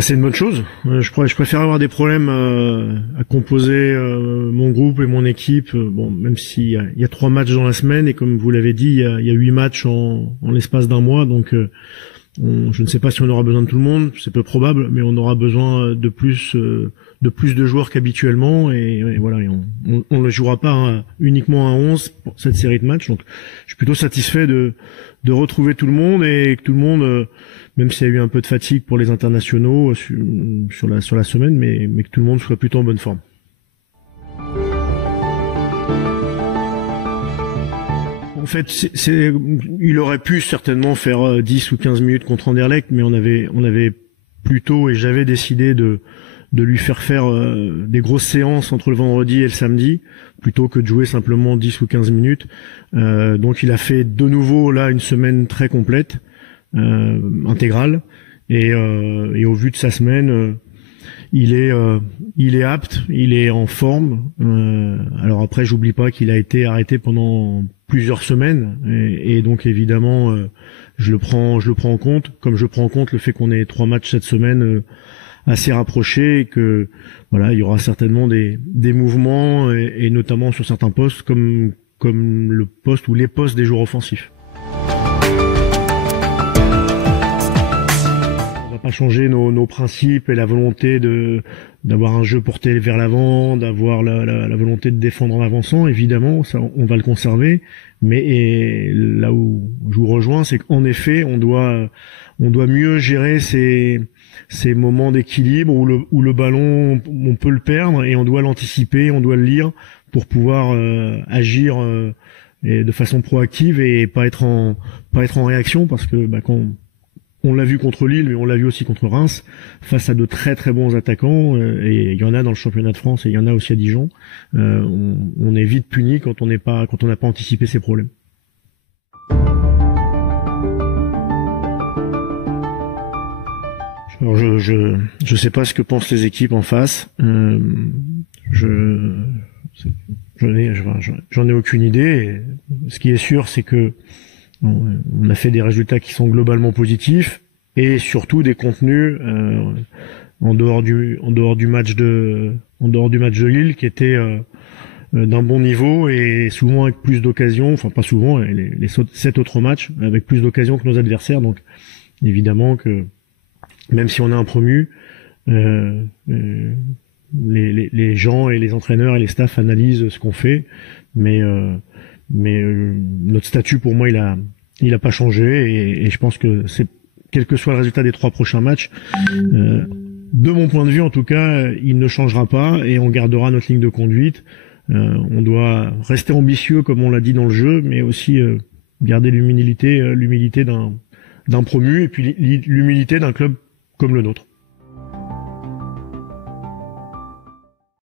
C'est une bonne chose. Je préfère avoir des problèmes à composer mon groupe et mon équipe. Bon, même s'il y a 3 matchs dans la semaine et comme vous l'avez dit, il y a 8 matchs en l'espace d'un mois. Donc, je ne sais pas si on aura besoin de tout le monde. C'est peu probable, mais on aura besoin de plus de joueurs qu'habituellement. Et voilà, on ne jouera pas uniquement à 11 pour cette série de matchs. Donc, je suis plutôt satisfait de retrouver tout le monde et que tout le monde même s'il y a eu un peu de fatigue pour les internationaux sur la semaine, mais que tout le monde soit plutôt en bonne forme. En fait, il aurait pu certainement faire 10 ou 15 minutes contre Anderlecht, mais on avait plutôt, et j'avais décidé de lui faire des grosses séances entre le vendredi et le samedi, plutôt que de jouer simplement 10 ou 15 minutes. Donc il a fait de nouveau là une semaine très complète. Intégrale et au vu de sa semaine il est apte, il est en forme. Alors après j'oublie pas qu'il a été arrêté pendant plusieurs semaines et donc évidemment je le prends en compte, comme je prends en compte le fait qu'on ait 3 matchs cette semaine assez rapprochés et que voilà, il y aura certainement des mouvements et notamment sur certains postes comme le poste ou les postes des joueurs offensifs. Pas changer nos principes et la volonté d'avoir un jeu porté vers l'avant, d'avoir la volonté de défendre en avançant. Évidemment, ça on va le conserver, mais là où je vous rejoins, c'est qu'en effet, on doit mieux gérer ces moments d'équilibre où le ballon on peut le perdre et on doit l'anticiper, on doit le lire pour pouvoir agir et de façon proactive et pas être en réaction parce que quand on l'a vu contre Lille, mais on l'a vu aussi contre Reims, face à de très très bons attaquants, et il y en a dans le championnat de France et il y en a aussi à Dijon. On est vite puni quand on n'a pas anticipé ces problèmes. Alors je sais pas ce que pensent les équipes en face. J'en ai aucune idée. Et ce qui est sûr, c'est que on a fait des résultats qui sont globalement positifs et surtout des contenus en dehors du match de Lille qui était d'un bon niveau et souvent avec plus d'occasions, enfin pas souvent, les 7 autres matchs avec plus d'occasions que nos adversaires. Donc évidemment que même si on a un promu, les gens et les entraîneurs et les staffs analysent ce qu'on fait, mais notre statut pour moi il a pas changé et je pense que c'est quel que soit le résultat des 3 prochains matchs, de mon point de vue en tout cas, il ne changera pas et on gardera notre ligne de conduite. On doit rester ambitieux comme on l'a dit dans le jeu, mais aussi garder l'humilité d'un promu et puis l'humilité d'un club comme le nôtre.